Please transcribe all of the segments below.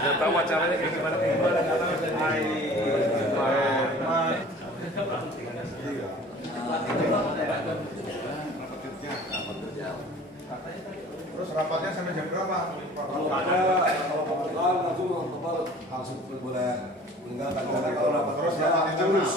Udah tahu acaranya kayak gimana Terus rapatnya sampai jam berapa? Kalau ada, kalau pembukaan langsung boleh meninggalkan. Kalau rapat terus rapat terus.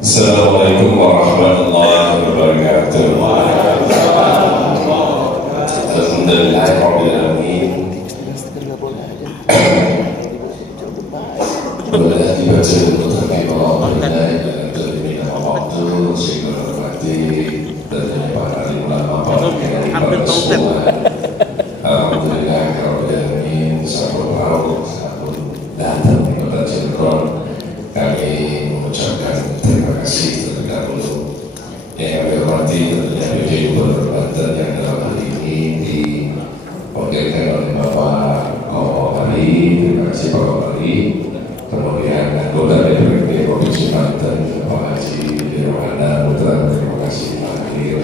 Assalamualaikum warahmatullahi wabarakatuh. Alhamdulillahirrahmanirrahim. Boleh dibaca untuk Allah dan terima waktu sehingga hormati dan para ulama para semua. Alhamdulillahirrahmanirrahim. Sabun datang di Kota Cirebon. Kami mengucapkan terima kasih terlebih dahulu yang kami hormati tentunya PJ Gubernur Banten yang dalam hal ini diwakilkan oleh Bapak Wali. Terima kasih Bapak Wali. Kemudian anggota DPRD Provinsi Banten Pak Haji Dirwana Putra, terima kasih Pak Hadir.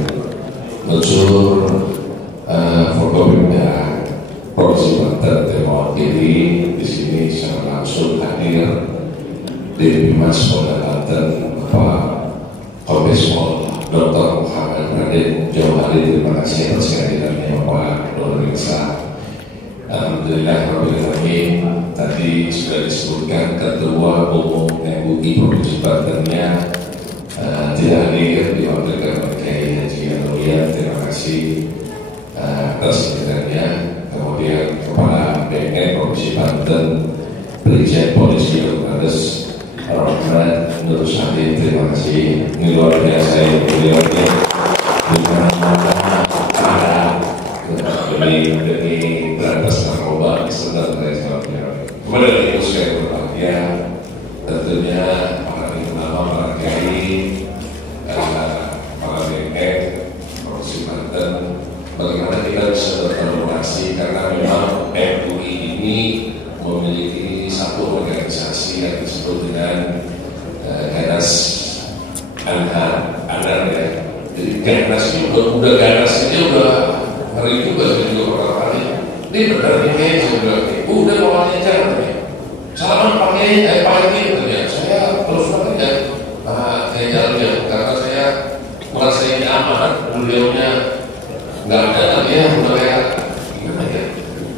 Unsur Forkopimda Provinsi Banten terwakili di sini secara langsung hadir di Bimas Polda Banten Pak Kombes Pol Dr. Muhammad Raden Jauhari. Terima kasih atas kehadirannya Pak Luar Biasa. Alhamdulillahirrahmanirrahim. Tadi sudah disebutkan Ketua Umum MUI Provinsi Bantennya Tidak hadir diwakilkan oleh Kiai Haji Anolia, terima kasih atas kedatangannya. Kemudian Kepala BNN Provinsi Banten, Brigjen Polisi Dr. Rahmat Nur Salim, terima kasih. Ini luar biasa ya beliaunya, bukan ada demi berantas narkoba sedang terjadi. Kemudian itu saya berbahagia, tentunya para ulama, para kiai, para BNN Provinsi Banten, bagaimana kita bisa berkolaborasi karena memang MUI ini memiliki satu organisasi yang disebut dengan Ganas Anar ya. Jadi Ganas itu udah Ganas ini udah hari itu juga pertama kali. Ini benar ini saya bilang, udah bawanya jangan ya. Salaman pakai ya. Saya terus banget ya. Saya jalan ya karena saya merasa ini aman, beliaunya nggak ada lagi ya, udah kayak gimana ya.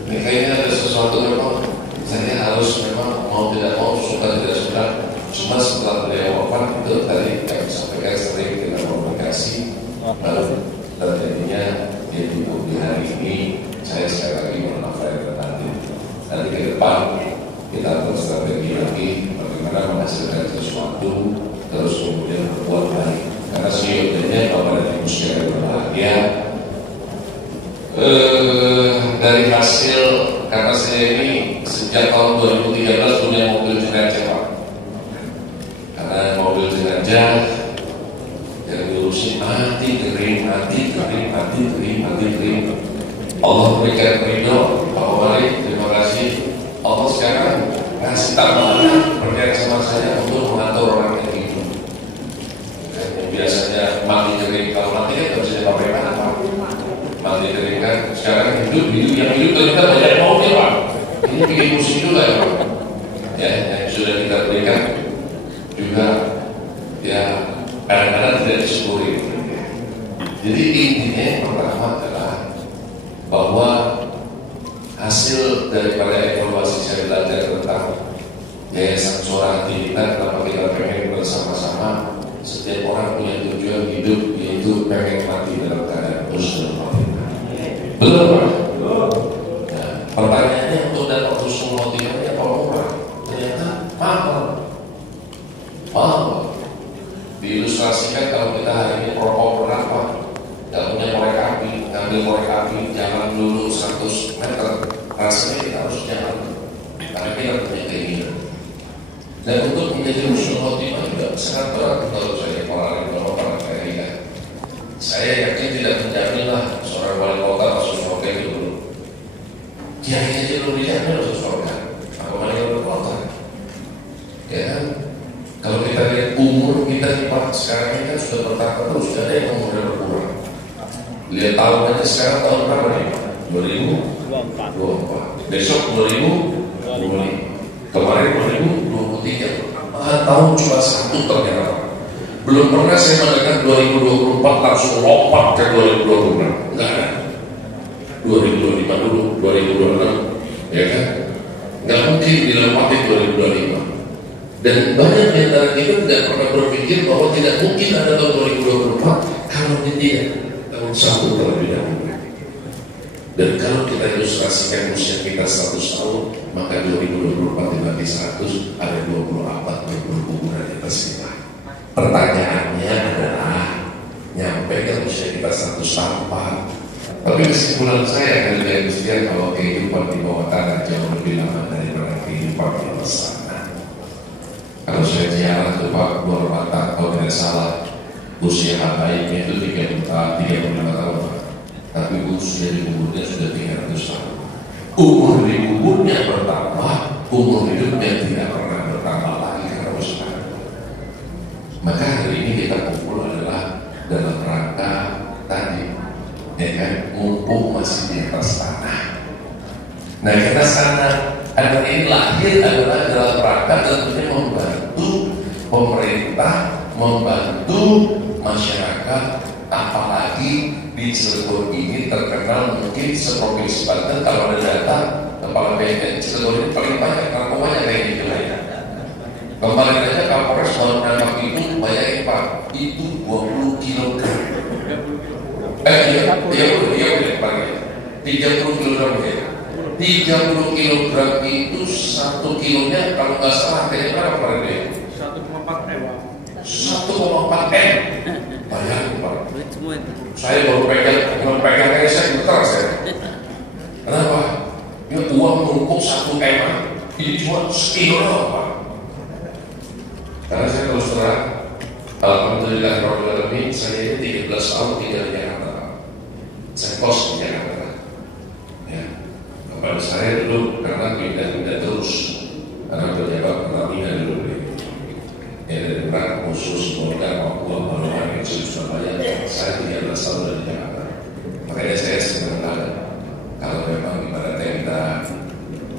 Ini kayaknya ada sesuatu memang saya harus memang mau tidak mau suka tidak suka. Cuma setelah beliau wafat itu tadi kami sampaikan sering kita komunikasi, lalu terjadinya dia duduk di hari ini. Saya sekali lagi mohon maaf nanti ke depan kita berstrategi lagi bagaimana menghasilkan sesuatu terus kemudian berbuat baik. Karena sejujurnya Bapak dan Ibu sekalian berbahagia dari hasil, karena saya ini sejak tahun 2013 punya mobil jenazah Pak. Karena mobil jenazah yang diurusin mati kering. Allah berikan ridho. Pak Wali, terima kasih. Allah sekarang kasih tambahan percaya sama saya untuk mengatur orang yang hidup. Yang biasanya mati kering, kalau mati kan tidak bisa dipakai apa? Mati kering kan, sekarang hidup yang hidup ternyata banyak mobil Pak. Ini bikin musik juga ya Pak. Ya, yang sudah kita berikan juga ya kadang-kadang tidak disyukuri. Jadi intinya yang pertama adalah bahwa hasil daripada evaluasi saya belajar tentang Yayasan Suara Hati kita, kenapa kita pengen bersama-sama. Setiap orang punya tujuan hidup, yaitu pengen mati dalam keadaan husnul khotimah. Betul Pak? Nah, pertanyaannya untuk dapat husnul khotimahnya apa murah? Ternyata mahal. Diilustrasikan kalau kita hari ini perokok berapa? Gak punya korek api, ngambil korek api, jalan dulu 100 meter, rasanya kita harus jalan. Karena kita punya keinginan. Dan untuk menjadi husnul khotimah juga sangat berat kalau saya para kaya. Saya yakin tidak menjaminlah seorang wali kota masuk surga itu dulu. Kiai aja belum dijamin masuk surga. Apa wali kota? Ya kan? Kalau kita lihat umur kita nih Pak, sekarang ini kan sudah bertambah terus, tidak ada yang umurnya berkurang. Lihat tahun aja sekarang tahun berapa nih Pak? 2024. Besok 2025. Kemarin 2023. Tahun cuma satu ternyata. Belum pernah saya mendengar 2024 langsung lompat ke 2026. Enggak ada. 2025 dulu, 2026, ya kan? Enggak mungkin dilewati 2025. Dan banyak di antara kita tidak pernah berpikir bahwa tidak mungkin ada tahun 2024 kalau tidak tahun 1 terlebih dahulu. Dan kalau kita ilustrasikan usia kita 100 tahun, maka 2024 dibagi 100 ada 24 yang berhubungan di atas kita. Pertanyaannya adalah nyampe ke usia kita 100 tahun Pak. Tapi kesimpulan saya dari Agustian bahwa kehidupan di bawah tanah jauh lebih lama daripada kehidupan di atas sana. Kalau saya ziarah ke Pak Gor Batak, kalau tidak salah usia habaibnya itu 35 tahun, tapi usia di kuburnya sudah 300 tahun. Umur di kuburnya bertambah, umur hidupnya tidak pernah bertambah lagi karena usia. Maka hari ini kita kumpul adalah dalam rangka tadi, ya kan, mumpung masih di atas tanah. Nah kita sana. Anak ini lahir adalah dalam rangka tentunya membantu pemerintah, membantu masyarakat, apalagi di Cilegon ini terkenal mungkin seprovinsi Banten. Kalau ada data kepala BNN Cilegon ini paling banyak narkobanya kayak gitu ya. Kemarin aja Kapolres baru menangkap itu, bayangin Pak, itu 20 kg. Iya, 30 kg ya. 30 kg itu 1 kilonya kalau nggak salah kayaknya berapa Pak Rede? 1,4 M. 1,4 M. Bayangin Pak. Saya baru pegang kayak saya getar saya. Kenapa? Ya uang numpuk 1 M, ini cuma sekilo Pak. Karena saya terus terang, alhamdulillah ini saya ini 13 tahun tinggal di Jakarta. Saya kos di Jakarta. Ya. Kepada saya dulu karena pindah-pindah terus, karena pejabat pertamina dulu deh. Ya dari Merak khusus Polda Papua Balongan kecil Surabaya. Saya 13 tahun di Jakarta. Makanya saya senang banget kalau memang ibaratnya kita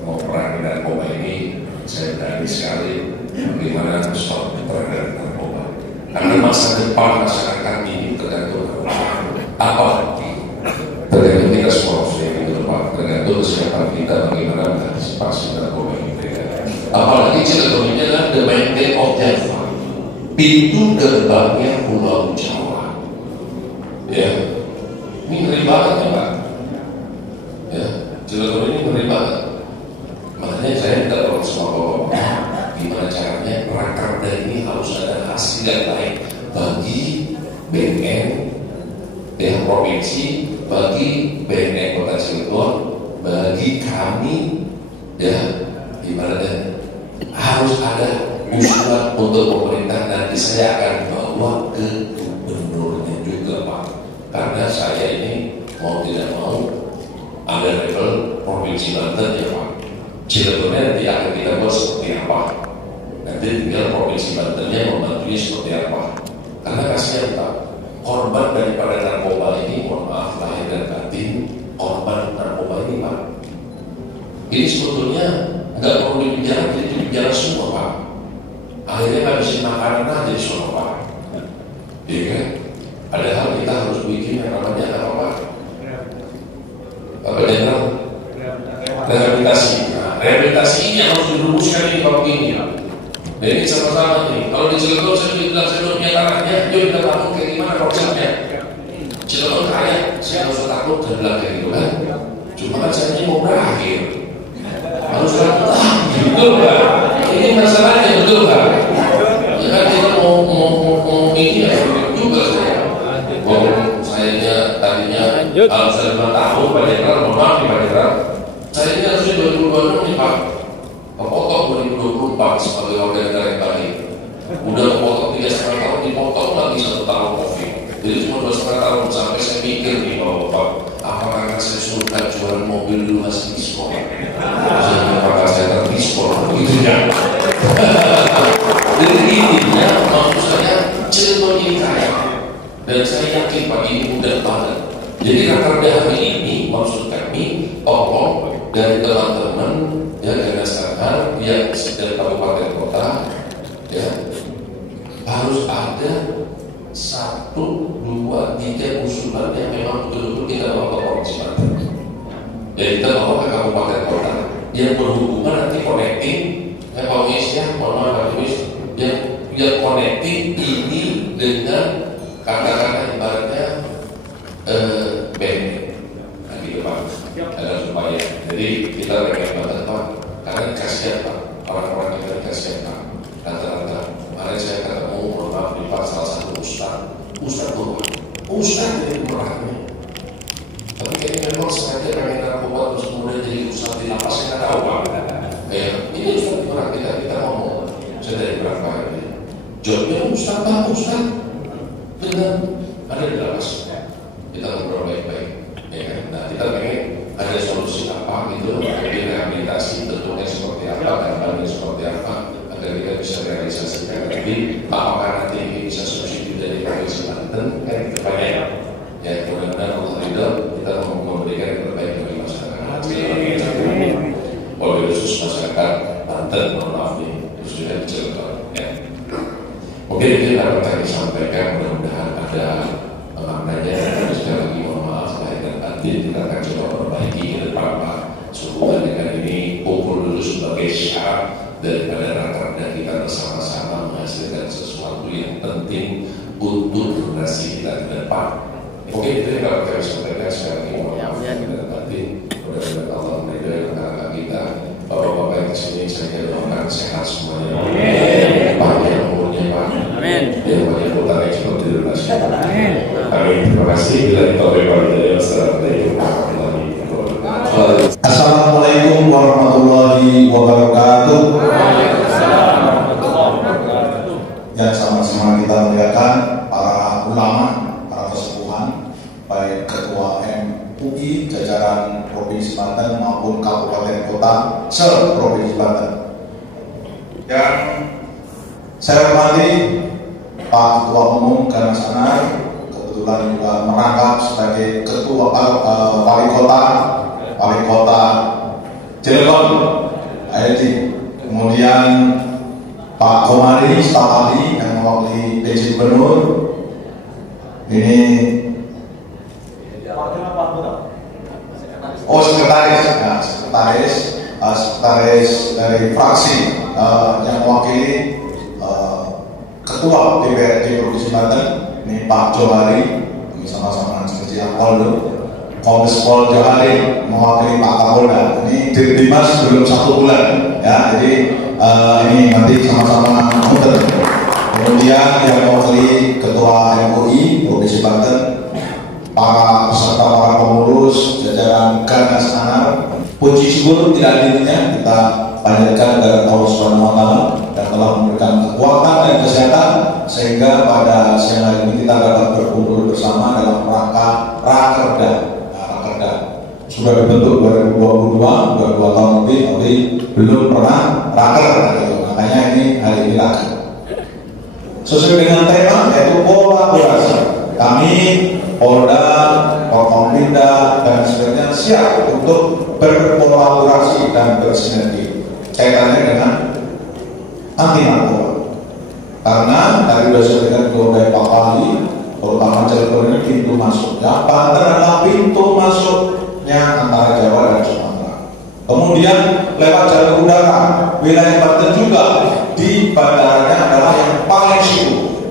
mau perang dengan narkoba ini, saya berani sekali bagaimana stop peredaran narkoba. Karena masa depan masyarakat ini tergantung apalagi tergantung kita semua yang ke depan, tergantung kesiapan kita bagaimana mengantisipasi narkoba ini. Apalagi Cilegon ini adalah the maintain of Java, pintu gerbangnya Pulau Jawa. Ya, ini ngeri banget ya Pak. Ya, Cilegon ini ngeri banget. Makanya saya tidak perlu sama bapak. Gimana caranya Rakerda ini harus ada hasil yang baik bagi BNN yang provinsi, bagi BNN Kota Cilegon, bagi kami, ya ibaratnya harus ada usulan untuk pemerintah. Nanti saya akan bawa ke gubernurnya juga Pak, karena saya ini mau tidak mau ada level provinsi Banten ya Pak. Cilegonnya nanti akan kita buat seperti apa, nanti tinggal provinsi Bantennya membantunya seperti apa. Karena kasihan Pak, korban daripada narkoba ini, mohon maaf lahir dan batin, korban narkoba ini Pak, ini sebetulnya nggak perlu dibicara, jadi dibicara semua Pak. Akhirnya ngabisin makanan aja di sana Pak. Iya kan? Padahal kita harus bikin yang namanya apa Pak? Apa Jenderal? Rehabilitasi. Nah, rehabilitasi ini harus dirumuskan ini Pak ini. Dan ini sama-sama nih. Kalau di Cilegon saya bilang saya belum punya tanahnya, dia minta takut kayak gimana konsepnya? Cilegon kaya, saya harus takut dan bilang kayak gitu kan? Cuma kan saya ini mau berakhir. Harus gitu kan? Ini masalahnya betul kan? Ya kan kita mau ini ya juga saya. Saya tadinya kalau saya 5 tahun Pak Jenderal, mohon maaf nih Pak Jenderal, saya ini harusnya 2026 nih Pak, kepotong 2024 sebagai warga negara yang baik. Udah kepotong 3,5 tahun, dipotong lagi 1 tahun COVID. Jadi cuma 2,5 tahun. Sampai saya mikir nih Bapak, apa karena saya suka jualan mobil dulu masih diskon, jadi apakah saya terdiskon gitu ya. Jadi intinya maksud saya Cilegon ini kaya, dan saya yakin pagi ini mudah banget. Jadi Rakerda hari ini maksud kami tolong dari teman-teman ya Ganasahar yang dari kabupaten kota ya harus ada 1, 2, 3 usulan yang memang betul-betul kita bawa ke provinsi Banten. Jadi kita bawa ke kabupaten kota yang berhubungan nanti connecting Pak Wis ya, mohon maaf Pak Wis, yang connecting ini dengan kata-kata ibaratnya BNN gitu Pak. Ada supaya jadi kita pengen banget Pak, karena kasihan Pak, orang-orang kita kasihan Pak. Rata-rata kemarin saya ketemu mohon maaf di Pak salah satu Ustaz tuh Pak, Ustaz dari murahnya. Tapi kayaknya memang sengaja pengen narkoba terus kemudian jadi Ustaz di lapas, saya nggak tahu Pak. Ya ini Ustaz murah kita ngomong, saya dari berapa ini jawabnya Ustaz Pak, Ustaz dengan ada di lapas. Kita ngobrol baik-baik, ya kan? Nah kita pengen ada solusi apa gitu, jadi rehabilitasi bentuknya seperti apa, gambarnya seperti apa, agar kita bisa realisasikan. Jadi apakah nanti ini bisa subsidi dari provinsi Banten kan kebanyakan ya, mudah-mudahan Allah ridho, kita mau memberikan yang terbaik bagi masyarakat. Oleh khusus masyarakat Banten, mohon maaf nih, khususnya di Cilegon ya. Mungkin ini dapat kami sampaikan, mudah-mudahan ada maknanya. Sekali lagi mohon maaf lahir dan batin, kita akan coba perbaiki ke depan Pak. Sehubungan dengan ini kumpul dulu sebagai syarat daripada Rakerda kita bersama penting untuk generasi kita ke depan. Mungkin itu yang kalau kami sampaikan sekarang ini. Nanti mudah-mudahan Allah memberikan anak-anak kita, bapak-bapak yang kesini saya doakan sehat semuanya. Panjang umurnya Pak. Amin. Yang banyak utang ekspor di Indonesia. Amin. Amin. Terima kasih. Bila Assalamualaikum warahmatullahi wabarakatuh. Assalamualaikum warahmatullahi wabarakatuh. Yang sama-sama kita muliakan para ulama, para kesepuhan, baik ketua MUI, jajaran Provinsi Banten maupun kabupaten kota se-Provinsi Banten. Yang saya hormati Pak Ketua Umum Ganasana, kebetulan juga merangkap sebagai ketua wali kota Cilegon, ALD. Kemudian Pak Komari staf ahli yang mewakili PJ Gubernur. Ini sekretaris dari fraksi yang mewakili ketua DPRD Provinsi Banten. Ini Pak Johari, ini sama-sama seperti Poldo. Kombes Pol Johari mewakili Pak Kapolda. Ini Dirdimas belum 1 bulan, ya. Jadi ini nanti sama-sama muter. Kemudian yang mewakili Ketua MUI Provinsi Banten, para peserta, para pengurus, jajaran Ganasana. Puji syukur tidak dirinya kita panjatkan kepada Allah Subhanahu wa Ta'ala yang telah memberikan kekuatan dan kesehatan sehingga pada siang hari ini kita dapat berkumpul bersama dalam rangka Rakerda. Sudah dibentuk 2022 tahun lebih, tapi belum pernah raker, gitu. Makanya ini hari ini raker. Sesuai dengan tema yaitu kolaborasi. Kami Polda, Forkompinda dan sebagainya siap untuk berkolaborasi dan bersinergi kaitannya dengan anti narkoba. Karena tadi sudah disebutkan dari Pak Wali, terutama Cilegon ini pintu masuk. Ya, Banten adalah pintu masuknya antara Jawa dan Sumatera. Kemudian lewat jalur udara, wilayah Banten juga di bandaranya adalah yang paling sibuk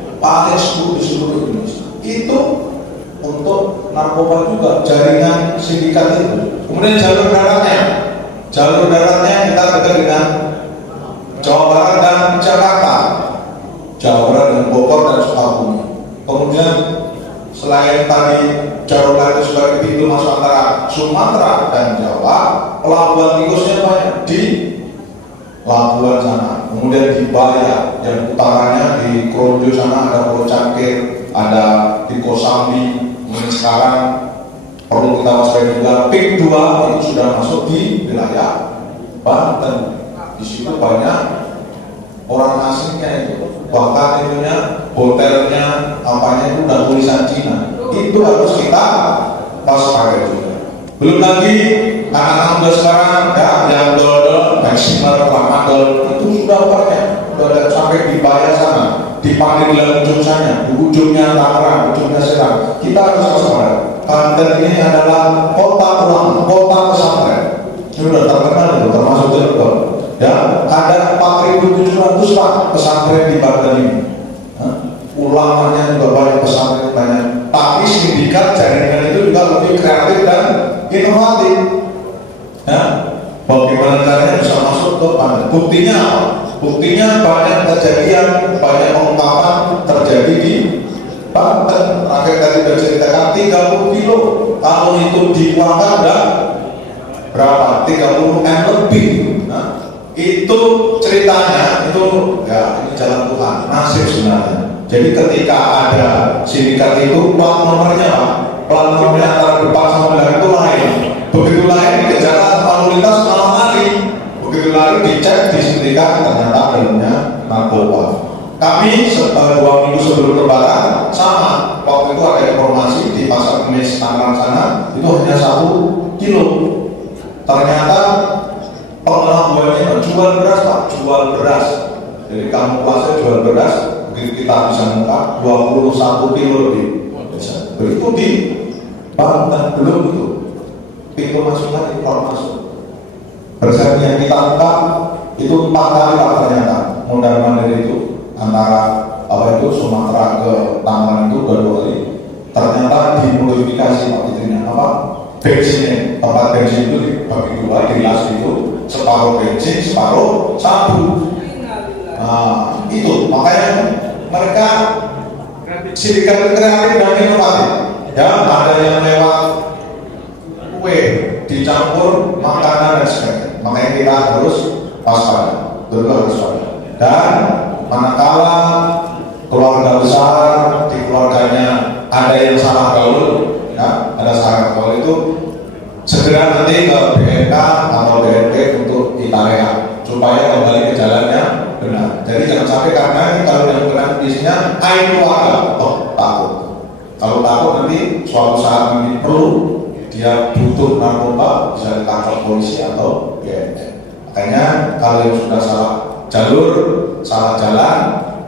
di seluruh Indonesia. Itu untuk narkoba juga, jaringan sindikat itu. Kemudian jalur daratnya kita dekat dengan Jawa Barat dan Jakarta, Jawa Barat dan Bogor dan Sukabumi. Kemudian selain tadi jalur lain itu sebagai pintu masuk antara Sumatera dan Jawa, pelabuhan tikusnya banyak di Labuan sana. Kemudian di Baya, yang utaranya di Kronjo sana ada Pulau Cangkir, ada di Kosambi. Kemudian sekarang perlu kita waspadai juga PIK 2 itu sudah masuk di wilayah Banten. Di situ banyak orang asingnya itu, bahkan itunya hotelnya apanya itu udah tulisan Cina. Itu harus kita waspadai juga. Belum lagi anak-anak muda sekarang ya, yang dol-dol, maksimal, tramadol itu sudah banyak, sudah sampai di Baya sana, di Pandeglang ujung sana, di ujungnya Tangerang, ujungnya Serang. Kita harus waspada. Banten ini adalah kota ulama, kota pesantren. Ini sudah terkenal itu, termasuk Cilegon. Ya, ada 4.700 Pak pesantren di Banten ini. Ulamanya juga banyak, pesantren banyak. Tapi sindikat jaringan itu juga lebih kreatif dan inovatif. Ya, bagaimana caranya bisa masuk ke Banten? Buktinya apa? Buktinya banyak kejadian, banyak pengungkapan terjadi di Banten. Akhir tadi sudah ceritakan 30 kilo. Kalau itu dikuangkan udah berapa? 30 M lebih. Nah, itu ceritanya itu ya ini jalan Tuhan, nasib sebenarnya. Jadi ketika ada sindikat itu plat nomornya Pak, plat nomornya antara depan sama belakang itu lain. Begitu lain kejar lalu lintas malah lari. Begitu lari dicek di sindikat ternyata dalamnya narkoba. Kami 2 minggu sebelum Lebaran sama, waktu itu ada informasi di pasar Kemis Tangerang sana itu hanya 1 kilo. Ternyata pengelabuannya jual beras Pak, jual beras. Jadi kamu kuasa jual beras, begitu kita bisa buka 21 kilo lebih. Begitu di Banten belum itu. Pintu masuknya itu kalau masuk. Beras yang kita buka itu 4 kali Pak ternyata. Mondar mandir itu antara Sumatera ke Tangerang itu 2 kali. Ternyata dimodifikasi Pak Fitrinya bensinnya, tempat bensin itu dibagi 2, dilas itu separuh bensin, separuh sabu. Nah itu makanya mereka sindikat kreatif dan inovatif. Ya, ada yang lewat kue dicampur makanan dan sebagainya. Makanya kita harus waspada, dan manakala keluarga besar di keluarganya ada yang salah gaul, ya, ada salah gaul itu segera nanti ke BNK atau BNP untuk ditarik supaya kembali ke jalannya benar. Jadi jangan sampai karena ini kalau yang kena bisnisnya air keluarga, takut. Kalau takut nanti suatu saat nanti perlu dia butuh narkoba bisa ditangkap polisi atau BNN. Makanya kalau yang sudah salah jalur, salah jalan,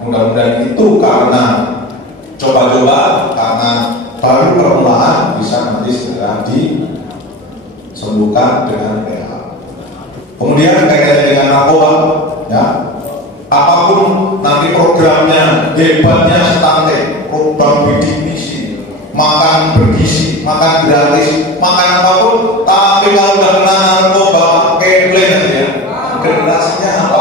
mudah-mudahan itu karena coba-coba, karena baru permulaan bisa nanti segera disembuhkan dengan PH. Kemudian kaitannya dengan narkoba, ya, apapun nanti programnya, hebatnya stunting, program bidik misi, makan bergizi, makan gratis, makan apapun, tapi kalau udah kena narkoba, keblen ya, generasinya apa?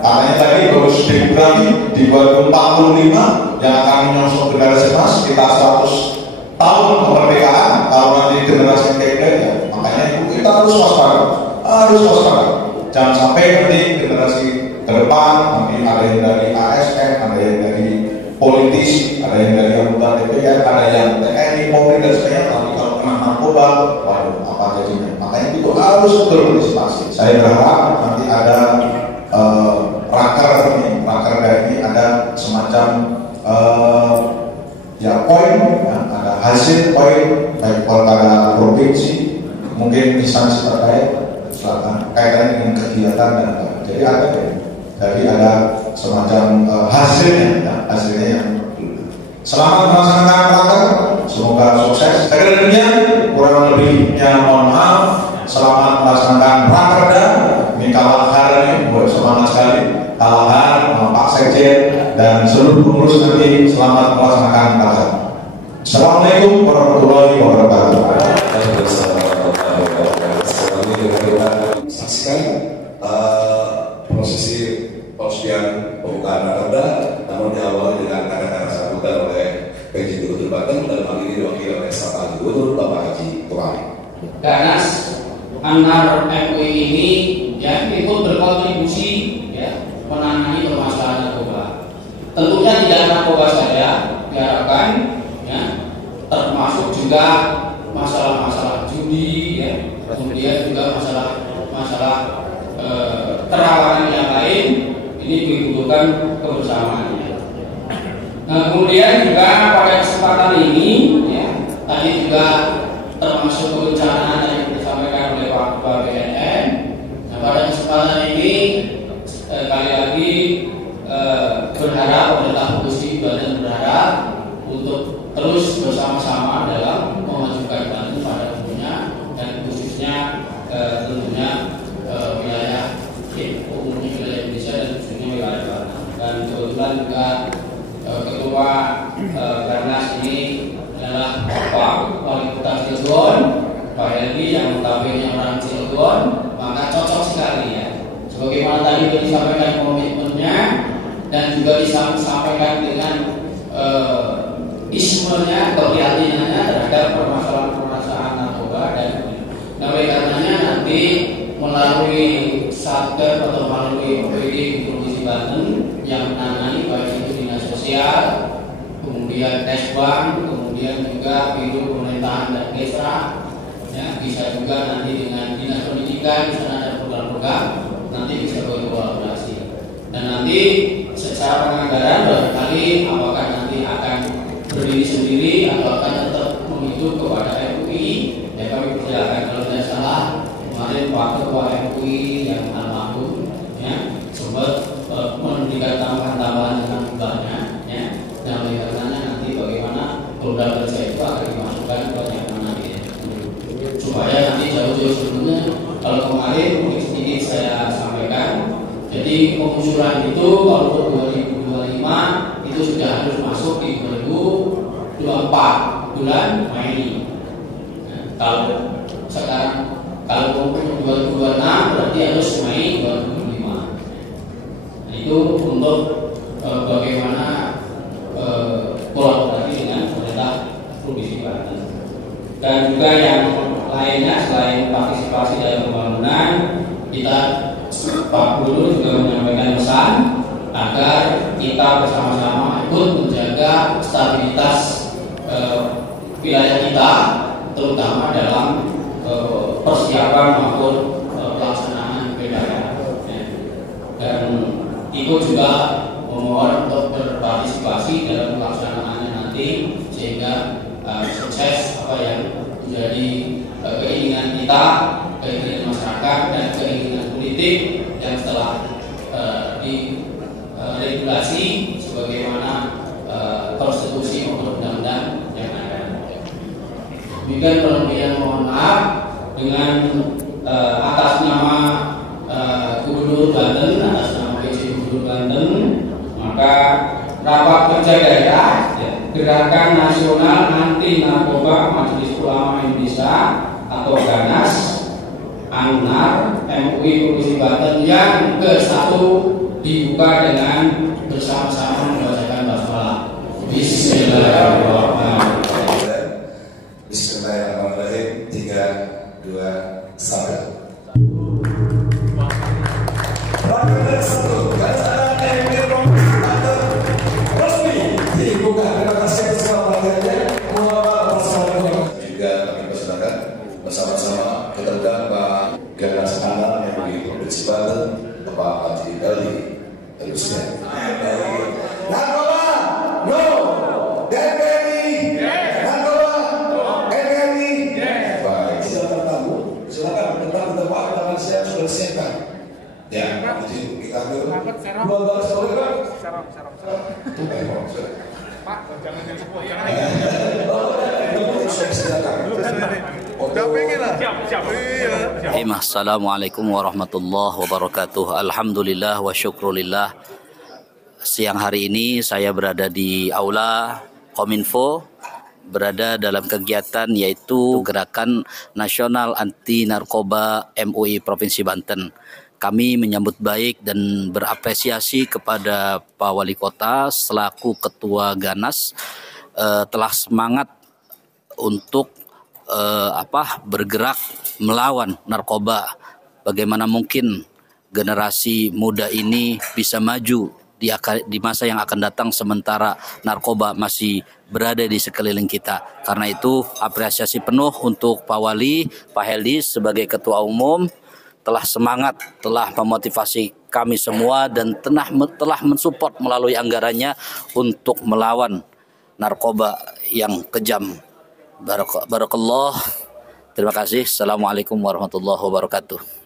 Katanya tadi harus diberani di 2045 yang akan menyosok generasi emas kita 100 tahun kemerdekaan. Kalau nanti generasi keblen ya, makanya itu kita harus waspada, jangan sampai nanti generasi ke depan nanti ada yang dari ASN, ada yang dari politisi, ada yang dari anggota DPR, ada yang TNI, Polri dan sebagainya. Tapi kalau kena narkoba, waduh apa jadinya? Makanya itu harus betul antisipasi. Saya berharap nanti ada raker ini ada semacam ya poin, ya, ada hasil poin baik pada provinsi, mungkin instansi terkait, silakan kaitannya dengan kegiatan dan jadi ada semacam hasilnya, ya, hasilnya yang selamat melaksanakan raker, semoga sukses. Saya kira demikian, kurang lebihnya mohon maaf. Selamat melaksanakan rakerda. Ini kalahar ini semangat sekali. Kalahar, Pak Sekjen dan seluruh pengurus nanti selamat melaksanakan raker. Assalamualaikum warahmatullahi wabarakatuh. Saksikan prosesi peresmian pembukaan rakerda, namun diawali dengan kata-kata sambutan oleh PJ Gubernur Banten dan hal ini diwakili oleh Staf Gubernur Bapak Haji Tumari. Ganas Anar MUI ini ya ikut berkontribusi ya menangani permasalahan narkoba. Tentunya tidak narkoba saja diharapkan ya, termasuk juga masalah-masalah judi ya, kemudian juga masalah kerawanan yang lain ini dibutuhkan kebersamaannya. Nah, kemudian juga pada kesempatan ini ya, tadi juga termasuk perencanaan yang disampaikan oleh Pak Ketua BNN. Nah, pada kesempatan ini kali lagi berharap pemerintah Provinsi Banten berharap untuk terus bersama-sama dalam memajukan Banten pada umumnya dan khususnya tentunya wilayah umumnya wilayah Indonesia dan khususnya wilayah Banten. Dan kebetulan juga Ketua Garnas ini adalah Pak Wali Kota Cilegon, Pak Helmi yang notabene orang Cilegon, maka cocok sekali ya. Sebagaimana tadi sudah disampaikan komitmennya dan juga disampaikan dengan ismenya, keprihatinannya terhadap permasalahan narkoba dan oleh karenanya nanti melalui Satgas atau melalui OPD di Provinsi Banten yang menangani baik itu dinas sosial, kemudian Kesbang, kemudian juga Biro Pemerintahan dan Kesra, ya, bisa juga nanti dengan dinas pendidikan, di sana ada program-program, nanti bisa berkolaborasi. Dan nanti secara penganggaran barangkali apakah nanti akan berdiri sendiri atau akan tetap mengitu kepada MUI, ya kami persilakan. Kalau tidak salah kemarin Pak Ketua MUI yang almarhum ya sempat memberikan tambahan-tambahan dengan jumlahnya ya, dan oleh karenanya nanti bagaimana program kerja itu akan dimasukkan ke yang mana supaya nanti jauh-jauh sebelumnya. Kalau kemarin mungkin sedikit saya sampaikan, jadi pengusulan itu kalau untuk 2025 itu sudah harus masuk di 2024 bulan Mei. Kalau sekarang kalau 2026 berarti harus Mei 2025. Itu untuk bagaimana kolaborasi dengan pemerintah Provinsi Banten. Dan juga yang lainnya selain partisipasi dalam pembangunan, kita Pak Gubernur juga menyampaikan pesan agar kita bersama-sama ikut menjaga stabilitas wilayah kita, terutama dalam persiapan maupun pelaksanaan PDAM. Dan ikut juga memohon untuk berpartisipasi dalam pelaksanaannya nanti sehingga sukses apa yang menjadi keinginan kita, keinginan masyarakat dan keinginan politik yang setelah diregulasi sebagaimana konstitusi maupun undang-undang yang ada. Demikian perhatian, mohon maaf dengan atas nama Gubernur Banten, atas nama PJ Gubernur Banten, maka rapat kerja daerah Gerakan Nasional Anti Narkoba Majelis Ulama Indonesia atau GANAS ANNAR MUI Provinsi Banten yang ke-1 dibuka dengan bersama-sama membacakan basmalah. Bismillahirrahmanirrahim. Bismillahirrahmanirrahim. 3, 2, 1. Juga kami persembahkan bersama-sama terdakwa GANAS ANNAR MUI Provinsi Banten, Bapak Haji Dali Terusnya. Narkoba, no. DPRI, narkoba, NRI. Baik, silakan tamu, silakan tetap tangan saya sudah disiapkan. Ya, kita ambil 2 baris boleh Pak? Pak, jangan yang semua yang Assalamualaikum warahmatullahi wabarakatuh. Alhamdulillah wa syukrulillah. Siang hari ini saya berada di Aula Kominfo, berada dalam kegiatan yaitu Gerakan Nasional Anti Narkoba MUI Provinsi Banten. Kami menyambut baik dan berapresiasi kepada Pak Wali Kota selaku Ketua GANAS telah semangat untuk bergerak melawan narkoba. Bagaimana mungkin generasi muda ini bisa maju di masa yang akan datang sementara narkoba masih berada di sekeliling kita. Karena itu apresiasi penuh untuk Pak Wali, Pak Heldi sebagai Ketua Umum telah semangat, telah memotivasi kami semua dan telah mensupport melalui anggarannya untuk melawan narkoba yang kejam. Barakallah. Terima kasih. Assalamualaikum warahmatullahi wabarakatuh.